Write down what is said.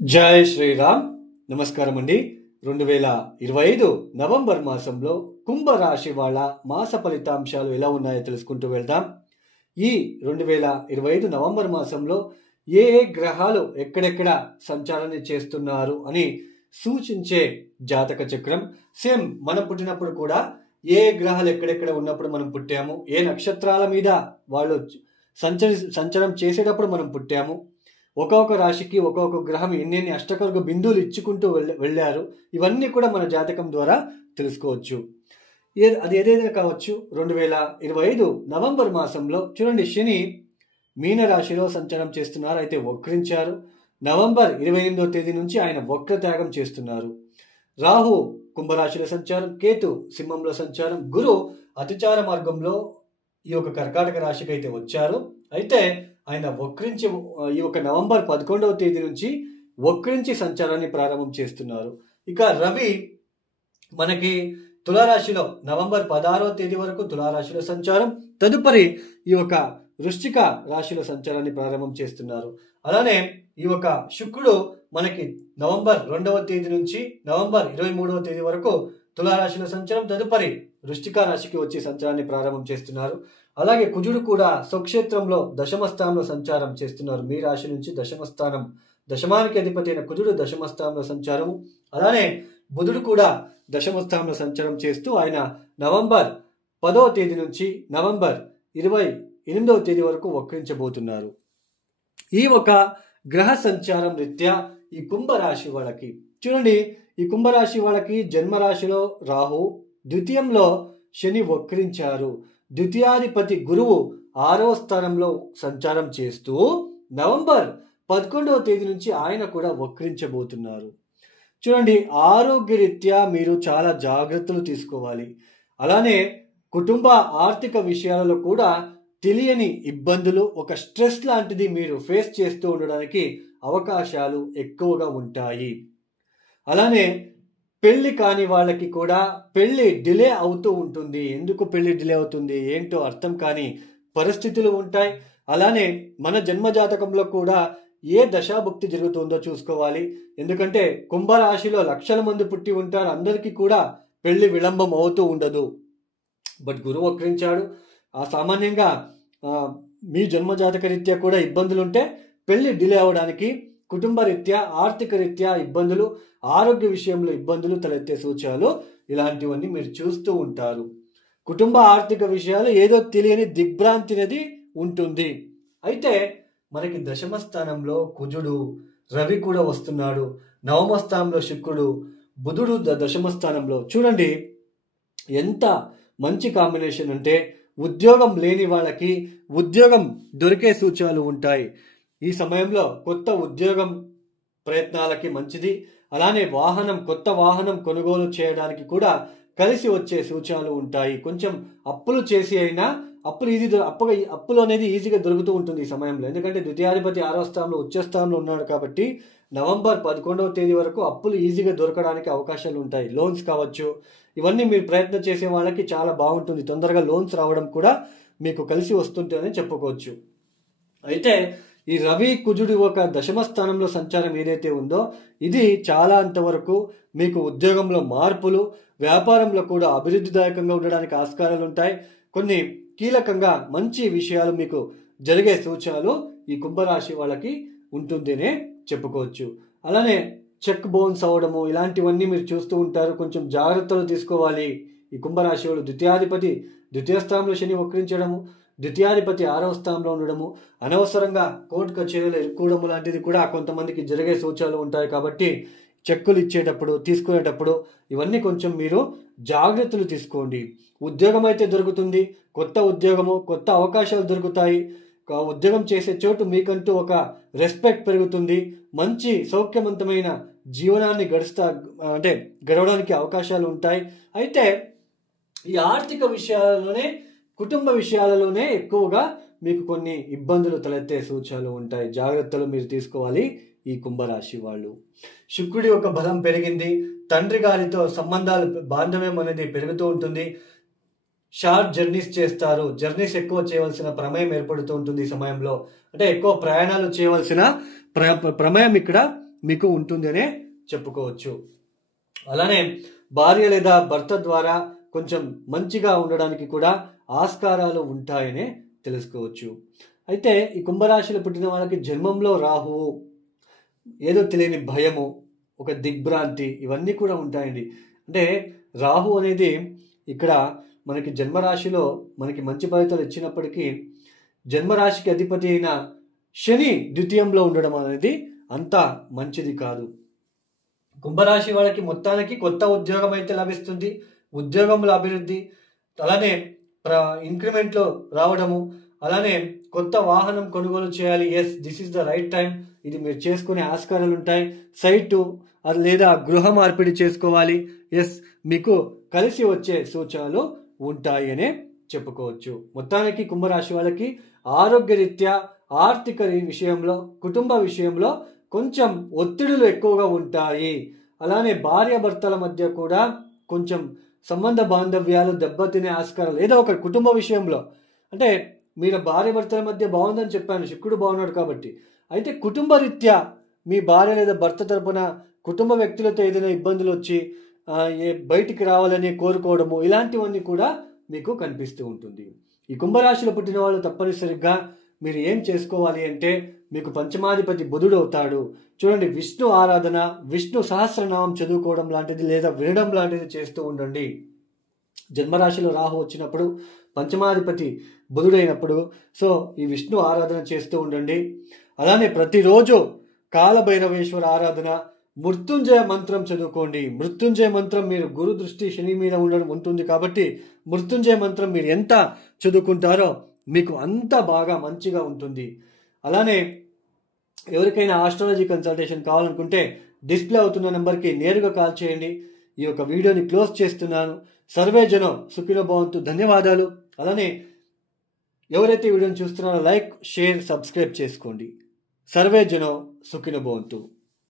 జై శ్రీరామ్. నమస్కారం అండి. 2025 నవంబర్ మాసంలో కుంభరాశి వాళ్ళ మాస ఫలితాంశాలు ఎలా ఉన్నాయో తెలుసుకుంటూ వెళ్దాం. ఈ 2025 నవంబర్ మాసంలో ఏ గ్రహాలు ఎక్కడెక్కడ సంచారాన్ని చేస్తున్నారు అని సూచించే జాతక చక్రం. సేమ్ మనం పుట్టినప్పుడు కూడా ఏ గ్రహాలు ఎక్కడెక్కడ ఉన్నప్పుడు మనం పుట్టాము, ఏ నక్షత్రాల మీద వాళ్ళు సంచారం చేసేటప్పుడు మనం పుట్టాము, ఒక్కొక్క రాశికి ఒక్కొక్క గ్రహం ఎన్ని అష్టకర్గ బిందువులు ఇచ్చుకుంటూ వెళ్ళారు. ఇవన్నీ కూడా మన జాతకం ద్వారా తెలుసుకోవచ్చు. అది ఏదైనా కావచ్చు. 2025 నవంబర్ మాసంలో చూడండి, శని మీన రాశిలో సంచారం చేస్తున్నారు. అయితే వక్రించారు. నవంబర్ 28వ తేదీ నుంచి ఆయన వక్ర త్యాగం చేస్తున్నారు. రాహు కుంభరాశిలో సంచారం, కేతు సింహంలో సంచారం, గురు అతిచార మార్గంలో ఈ యొక్క కర్కాటక రాశికి అయితే వచ్చారు. అయితే ఆయన వక్రించి ఈ యొక్క నవంబర్ 11వ తేదీ నుంచి వక్రించి సంచారాన్ని ప్రారంభం చేస్తున్నారు. ఇక రవి మనకి తులారాశిలో నవంబర్ 16వ తేదీ వరకు తులారాశిలో సంచారం, తదుపరి ఈ యొక్క వృశ్చిక రాశిలో సంచారాన్ని ప్రారంభం చేస్తున్నారు. అలానే ఈ యొక్క శుక్రుడు మనకి నవంబర్ 2వ తేదీ నుంచి నవంబర్ 23వ తేదీ వరకు తులారాశిలో సంచారం, తదుపరి వృశ్చిక రాశికి వచ్చి సంచారాన్ని ప్రారంభం చేస్తున్నారు. అలాగే కుజుడు కూడా స్వక్షేత్రంలో దశమ స్థానంలో సంచారం చేస్తున్నారు. మీ రాశి నుంచి దశమానికి అధిపతి అయిన కుజుడు దశమ స్థానంలో సంచారము. అలానే బుధుడు కూడా దశమ స్థానంలో సంచారం చేస్తూ ఆయన నవంబర్ 10వ తేదీ నుంచి నవంబర్ 28వ తేదీ వరకు వక్రించబోతున్నారు. ఈ ఒక గ్రహ సంచారం రీత్యా ఈ కుంభరాశి వాళ్ళకి చూడండి, ఈ కుంభరాశి వాళ్ళకి జన్మరాశిలో రాహు, ద్వితీయంలో శని వక్రించారు. ద్వితీయాధిపతి గురువు 6వ స్థానంలో సంచారం చేస్తూ నవంబర్ 11వ తేదీ నుంచి ఆయన కూడా వక్రించబోతున్నారు. చూడండి, ఆరోగ్యరీత్యా మీరు చాలా జాగ్రత్తలు తీసుకోవాలి. అలానే కుటుంబ ఆర్థిక విషయాలలో కూడా తెలియని ఇబ్బందులు, ఒక స్ట్రెస్ లాంటిది మీరు ఫేస్ చేస్తూ ఉండడానికి అవకాశాలు ఎక్కువగా ఉంటాయి. అలానే పెళ్లి కాని వాళ్ళకి కూడా పెళ్లి డిలే అవుతూ ఉంటుంది. ఎందుకు పెళ్లి డిలే అవుతుంది ఏంటో అర్థం కాని పరిస్థితులు ఉంటాయి. అలానే మన జన్మజాతకంలో కూడా ఏ దశాభుక్తి జరుగుతుందో చూసుకోవాలి. ఎందుకంటే కుంభరాశిలో లక్షల మంది పుట్టి ఉంటారు, అందరికీ కూడా పెళ్లి విళంబం అవుతూ ఉండదు. బట్ గురువు వక్రించాడు. సామాన్యంగా మీ జన్మజాతక రీత్యా కూడా ఇబ్బందులు ఉంటే పెళ్లి డిలే అవడానికి, కుటుంబ రీత్యా ఆర్థిక రీత్యా ఇబ్బందులు, ఆరోగ్య విషయంలో ఇబ్బందులు తలెత్తే సూచనలు ఇలాంటివన్నీ మీరు చూస్తూ ఉంటారు. కుటుంబ ఆర్థిక విషయాలు ఏదో తెలియని దిగ్భ్రాంతి అనేది ఉంటుంది. అయితే మనకి దశమ స్థానంలో కుజుడు, రవి కూడా వస్తున్నాడు. నవమ స్థానంలో శుక్రుడు, బుధుడు దశమ స్థానంలో. చూడండి ఎంత మంచి కాంబినేషన్ అంటే ఉద్యోగం లేని వాళ్ళకి ఉద్యోగం దొరికే సూచనలు ఉంటాయి. ఈ సమయంలో కొత్త ఉద్యోగం ప్రయత్నాలకి మంచిది. అలానే కొత్త వాహనం కొనుగోలు చేయడానికి కూడా కలిసి వచ్చే సూచనలు ఉంటాయి. కొంచెం అప్పులు చేసి అయినా అప్పులు అనేది ఈజీగా దొరుకుతూ ఉంటుంది ఈ సమయంలో. ఎందుకంటే ద్వితీయాధిపతి 6వ స్థానంలో ఉచ్చ స్థానంలో ఉన్నాడు కాబట్టి నవంబర్ 11వ తేదీ వరకు అప్పులు ఈజీగా దొరకడానికి అవకాశాలు ఉంటాయి. లోన్స్ కావచ్చు, ఇవన్నీ మీరు ప్రయత్నం చేసే వాళ్ళకి చాలా బాగుంటుంది. తొందరగా లోన్స్ రావడం కూడా మీకు కలిసి వస్తుంటుందని చెప్పుకోవచ్చు. అయితే ఈ రవి కుజుడు ఒక దశమ స్థానంలో సంచారం ఏదైతే ఉందో ఇది చాలా అంతవరకు మీకు ఉద్యోగంలో మార్పులు, వ్యాపారంలో కూడా అభివృద్ధిదాయకంగా ఉండడానికి ఆస్కారాలు ఉంటాయి. కొన్ని కీలకంగా మంచి విషయాలు మీకు జరిగే సూచనలు ఈ కుంభరాశి వాళ్ళకి ఉంటుందనే చెప్పుకోవచ్చు. అలానే చెక్ బౌన్స్ అవడము ఇలాంటివన్నీ మీరు చూస్తూ ఉంటారు. కొంచెం జాగ్రత్తలు తీసుకోవాలి. ఈ కుంభరాశి వాళ్ళు ద్వితీయ స్థానంలో శని వక్రించడము, ద్వితీయాధిపతి 6వ స్థానంలో ఉండడము, అనవసరంగా కోర్టు కచేరీలు ఇరుక్కోవడము లాంటిది కూడా కొంతమందికి జరిగే సూచనలు ఉంటాయి. కాబట్టి చెక్కులు ఇచ్చేటప్పుడు, తీసుకునేటప్పుడు ఇవన్నీ కొంచెం మీరు జాగ్రత్తలు తీసుకోండి. ఉద్యోగం అయితే దొరుకుతుంది, కొత్త ఉద్యోగము, కొత్త అవకాశాలు దొరుకుతాయి. ఉద్యోగం చేసే చోటు మీకంటూ ఒక రెస్పెక్ట్ పెరుగుతుంది. మంచి సౌఖ్యవంతమైన జీవనాన్ని గడవడానికి అవకాశాలు ఉంటాయి. అయితే ఈ ఆర్థిక విషయాలలోనే, కుటుంబ విషయాలలోనే ఎక్కువగా మీకు కొన్ని ఇబ్బందులు తలెత్తే సూచనలు ఉంటాయి. జాగ్రత్తలు మీరు తీసుకోవాలి ఈ కుంభరాశి వాళ్ళు. శుక్రుడి యొక్క బలం పెరిగింది. తండ్రి గారితో బాంధవ్యం అనేది పెరుగుతూ ఉంటుంది. షార్ట్ జర్నీస్ చేస్తారు. జర్నీస్ ఎక్కువ చేయవలసిన ప్రమేయం ఏర్పడుతూ ఉంటుంది ఈ సమయంలో. అంటే ఎక్కువ ప్రయాణాలు చేయవలసిన ప్రమేయం ఇక్కడ మీకు ఉంటుంది అనే చెప్పుకోవచ్చు. అలానే భార్య లేదా భర్త ద్వారా కొంచెం మంచిగా ఉండడానికి కూడా ఆస్కారాలు ఉంటాయనే తెలుసుకోవచ్చు. అయితే ఈ కుంభరాశిలో పుట్టిన వాళ్ళకి జన్మంలో రాహువు, ఏదో తెలియని భయము, ఒక దిగ్భ్రాంతి, ఇవన్నీ కూడా ఉంటాయండి. అంటే రాహు అనేది ఇక్కడ మనకి జన్మరాశిలో మనకి మంచి ఫలితాలు ఇచ్చినప్పటికీ జన్మరాశికి అధిపతి అయిన శని ద్వితీయంలో ఉండడం అనేది అంత మంచిది కాదు. కుంభరాశి వాళ్ళకి మొత్తానికి కొత్త ఉద్యోగం అయితే లభిస్తుంది, ఉద్యోగంలో అభివృద్ధి, అలానే ఇంక్రిమెంట్లో రావడము, అలానే కొత్త వాహనం కొనుగోలు చేయాలి. Yes, this is the right time, ఇది మీరు చేసుకునే ఆస్కారాలు ఉంటాయి. సైటు లేదా గృహ మార్పిడి చేసుకోవాలి. ఎస్, మీకు కలిసి వచ్చే సూచనలు ఉంటాయి అనే చెప్పుకోవచ్చు. మొత్తానికి కుంభరాశి వాళ్ళకి ఆరోగ్యరీత్యా, ఆర్థిక విషయంలో, కుటుంబ విషయంలో కొంచెం ఒత్తిడులు ఎక్కువగా ఉంటాయి. అలానే భార్యాభర్తల మధ్య కూడా కొంచెం సంబంధ బాంధవ్యాలు దెబ్బతినే ఆస్కారాలు, ఏదో ఒక కుటుంబ విషయంలో, అంటే మీరు భార్యాభర్తల మధ్య బాగుందని చెప్పాను, శుక్రుడు బాగున్నాడు కాబట్టి. అయితే కుటుంబ రీత్యా మీ భార్య లేదా భర్త తరపున కుటుంబ వ్యక్తులతో ఏదైనా ఇబ్బందులు వచ్చి బయటికి రావాలని కోరుకోవడము, ఇలాంటివన్నీ కూడా మీకు కనిపిస్తూ ఉంటుంది. ఈ కుంభరాశిలో పుట్టిన వాళ్ళు తప్పనిసరిగా మీరు ఏం చేసుకోవాలి అంటే, మీకు పంచమాధిపతి బుధుడు అవుతాడు. చూడండి, విష్ణు ఆరాధన, విష్ణు సహస్రనామం చదువుకోవడం లాంటిది లేదా వినడం లాంటిది చేస్తూ ఉండండి. జన్మరాశిలో రాహు వచ్చినప్పుడు, పంచమాధిపతి బుధుడైనప్పుడు సో ఈ విష్ణు ఆరాధన చేస్తూ ఉండండి. అలానే ప్రతిరోజు కాలభైరవేశ్వర ఆరాధన, మృత్యుంజయ మంత్రం చదువుకోండి. మృత్యుంజయ మంత్రం మీరు గురు దృష్టి శని మీద ఉండడం ఉంటుంది కాబట్టి మృత్యుంజయ మంత్రం మీరు ఎంత చదువుకుంటారో మీకు అంత బాగా మంచిగా ఉంటుంది. అలానే ఎవరికైనా ఆస్ట్రాలజీ కన్సల్టేషన్ కావాలనుకుంటే డిస్ప్లే అవుతున్న నెంబర్కి నేరుగా కాల్ చేయండి. ఈ యొక్క వీడియోని క్లోజ్ చేస్తున్నాను. సర్వే జనం సుఖినో భవంతు. ధన్యవాదాలు. అలానే ఎవరైతే వీడియోని చూస్తున్నారో లైక్, షేర్, సబ్స్క్రైబ్ చేసుకోండి. సర్వే జనం సుఖినో భవంతు.